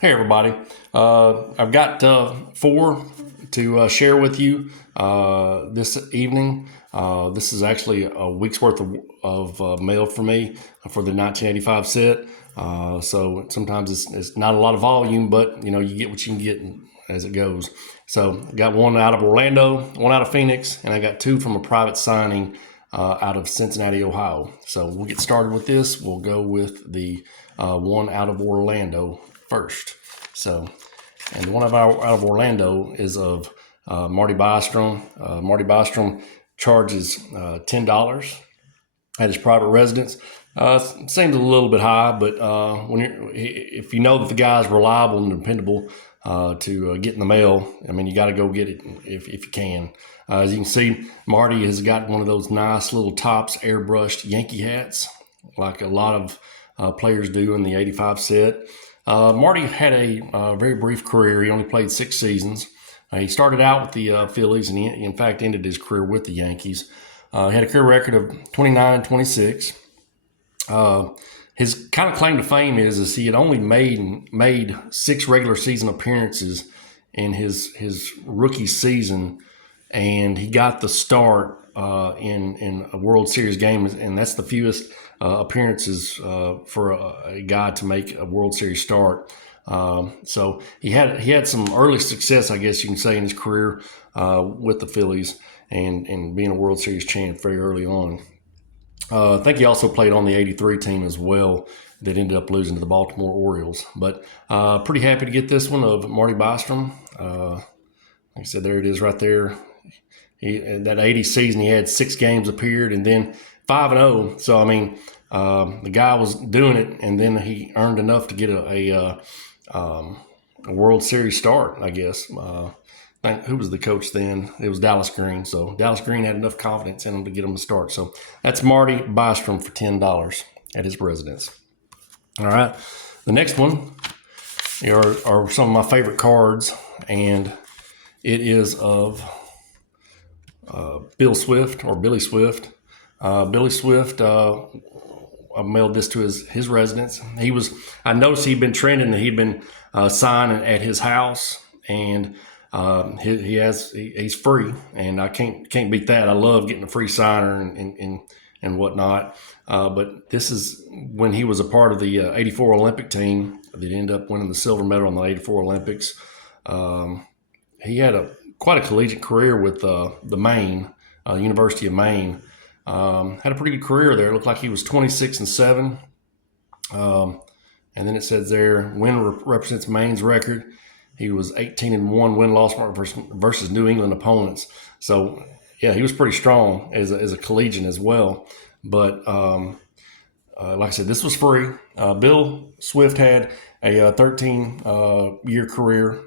Hey everybody, I've got four to share with you this evening. This is actually a week's worth of mail for me for the 1985 set. So sometimes it's not a lot of volume, but you get what you can get as it goes. So I got one out of Orlando, one out of Phoenix, and I got two from a private signing out of Cincinnati, Ohio. So we'll get started with this. We'll go with the one out of Orlando first. So, and the one out of Orlando is of Marty Bystrom. Marty Bystrom charges $10 at his private residence. Seems a little bit high, but if you know that the guy is reliable and dependable to get in the mail, I mean, you got to go get it if you can. As you can see, Marty has got one of those nice little Topps airbrushed Yankee hats, like a lot of players do in the 85 set. Marty had a very brief career. He only played 6 seasons. He started out with the Phillies, and he, in fact, ended his career with the Yankees. He had a career record of 29-26. His kind of claim to fame is he had only made 6 regular season appearances in his rookie season, and he got the start in a World Series game, and that's the fewest appearances for a guy to make a World Series start. So he had some early success, I guess you can say, in his career with the Phillies and being a World Series champ very early on. I think he also played on the '83 team as well that ended up losing to the Baltimore Orioles. But pretty happy to get this one of Marty Bystrom. Like I said, there it is right there. That '80 season, he had 6 games appeared and then 5-0. So, I mean, the guy was doing it, and then he earned enough to get a World Series start, I guess. Who was the coach then? It was Dallas Green. So Dallas Green had enough confidence in him to get him to start. So that's Marty Bystrom for $10 at his residence. All right. The next one are some of my favorite cards, and it is of Billy Swift. Billy Swift, I mailed this to his residence. I noticed he'd been trending, that he'd been signing at his house, and he's free, and I can't beat that. I love getting a free signer and whatnot. But this is when he was a part of the '84 Olympic team that ended up winning the silver medal in the '84 Olympics. He had quite a collegiate career with the Maine, University of Maine. Had a pretty good career there. It looked like he was 26-7. And then it says there, win represents Maine's record. He was 18-1 win-loss mark versus New England opponents. So, yeah, he was pretty strong as a collegian as well. But like I said, this was free. Bill Swift had a 13-year career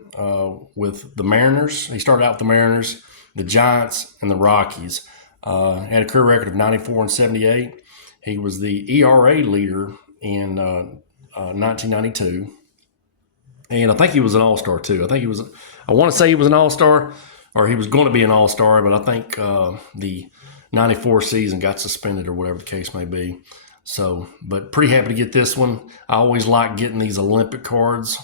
with the Mariners. He started out with the Mariners, the Giants, and the Rockies. Had a career record of 94-78. He was the ERA leader in 1992. And I think he was an all-star too. I want to say he was an all-star, or he was going to be an all-star, but I think the 94 season got suspended or whatever the case may be. So, but pretty happy to get this one. I always like getting these Olympic cards.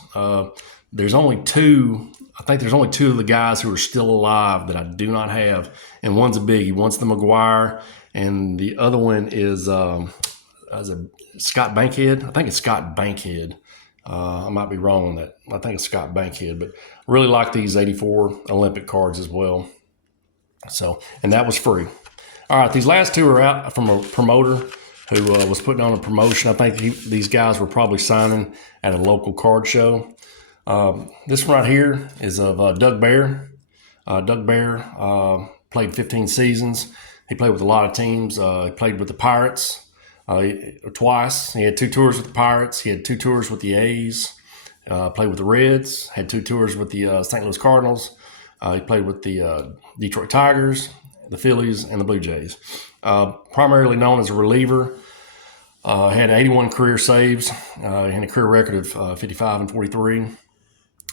There's only two of the guys who are still alive that I do not have, and one's a biggie. One's the McGuire, and the other one is Scott Bankhead. I think it's Scott Bankhead. I might be wrong on that. I think it's Scott Bankhead, but really like these '84 Olympic cards as well. So, and that was free. All right, these last two are out from a promoter who was putting on a promotion. I think these guys were probably signing at a local card show. This one right here is of Doug Bear. Doug Bear played 15 seasons. He played with a lot of teams. He played with the Pirates twice. He had 2 tours with the Pirates. He had 2 tours with the A's. Played with the Reds. Had 2 tours with the St. Louis Cardinals. He played with the Detroit Tigers, the Phillies, and the Blue Jays. Primarily known as a reliever. Had 81 career saves and a career record of 55-43.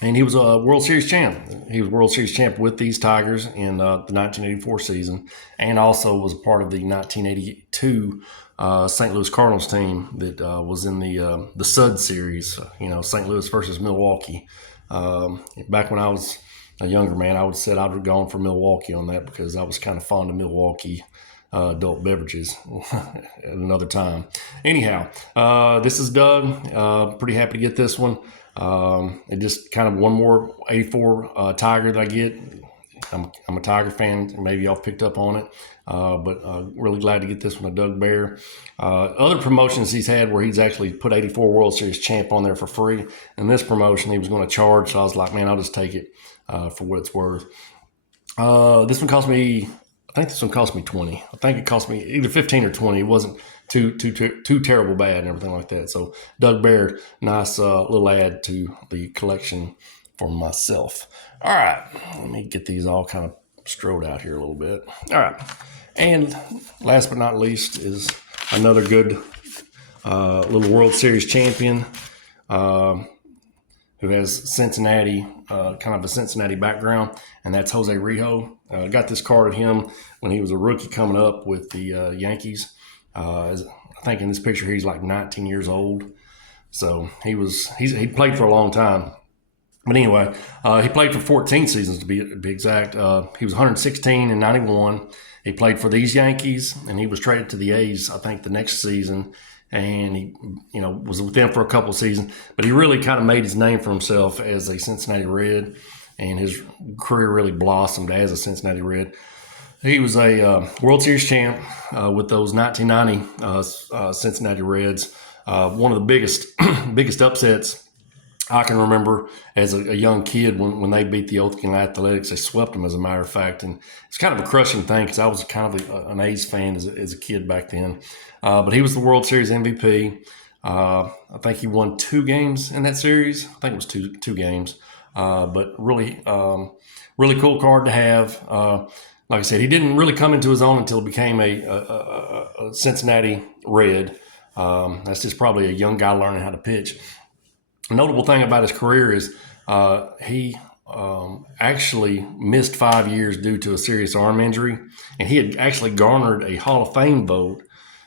And he was a World Series champ. He was World Series champ with these Tigers in the 1984 season, and also was a part of the 1982 St. Louis Cardinals team that was in the Sud series. St. Louis versus Milwaukee. Back when I was a younger man, I would have said I would have gone for Milwaukee on that because I was kind of fond of Milwaukee adult beverages at another time. Anyhow, this is Doug. Pretty happy to get this one. And just kind of one more 84 Tiger that I get. I'm a Tiger fan. Maybe y'all picked up on it. But really glad to get this one, a Doug Bear. Other promotions he's had where he's actually put 84 World Series champ on there for free. And this promotion he was going to charge. So I was like, man, I'll just take it for what it's worth. This one cost me, I think this one cost me 20. I think it cost me either 15 or 20. It wasn't too terrible bad and everything like that. So Doug Baird, nice little add to the collection for myself. All right, let me get these all kind of strode out here a little bit. All right, and last but not least is another good little World Series champion who has Cincinnati, kind of a Cincinnati background, and that's Jose Rijo. Got this card of him when he was a rookie coming up with the Yankees. I think in this picture he's like 19 years old. So he played for a long time. But anyway, he played for 14 seasons to be exact. He was 116 in 91. He played for these Yankees, and he was traded to the A's, I think, the next season. And he, was with them for a couple of seasons. But he really kind of made his name for himself as a Cincinnati Red, and his career really blossomed as a Cincinnati Red. He was a World Series champ with those 1990 Cincinnati Reds. One of the biggest upsets I can remember as a young kid when they beat the Oathkeepsie Athletics. They swept them, as a matter of fact. And it's kind of a crushing thing because I was kind of an A's fan as a kid back then. But he was the World Series MVP. I think he won 2 games in that series. I think it was two games. But really cool card to have. Like I said, he didn't really come into his own until he became a Cincinnati Red. That's just probably a young guy learning how to pitch. A notable thing about his career is he actually missed 5 years due to a serious arm injury, and he had actually garnered a Hall of Fame vote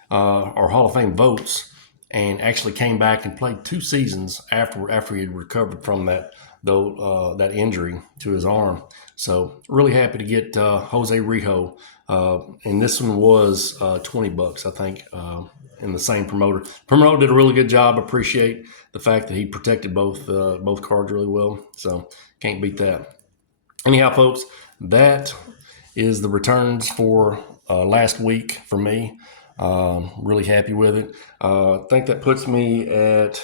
or Hall of Fame votes, and actually came back and played 2 seasons after he had recovered from that injury to his arm. So really happy to get Jose Rijo, and this one was $20, I think, in the same promoter. Promoter did a really good job. Appreciate the fact that he protected both cards really well. So can't beat that. Anyhow, folks, that is the returns for last week for me. Really happy with it. I think that puts me at,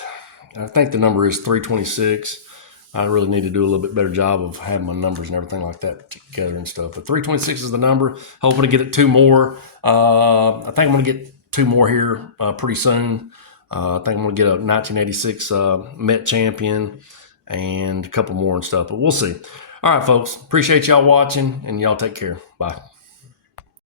I think the number is 326. I really need to do a little bit better job of having my numbers and everything like that together and stuff. But 326 is the number. Hoping to get it 2 more. I think I'm going to get 2 more here pretty soon. I think I'm going to get a 1986 Met champion and a couple more and stuff. But we'll see. All right, folks. Appreciate y'all watching, and y'all take care. Bye.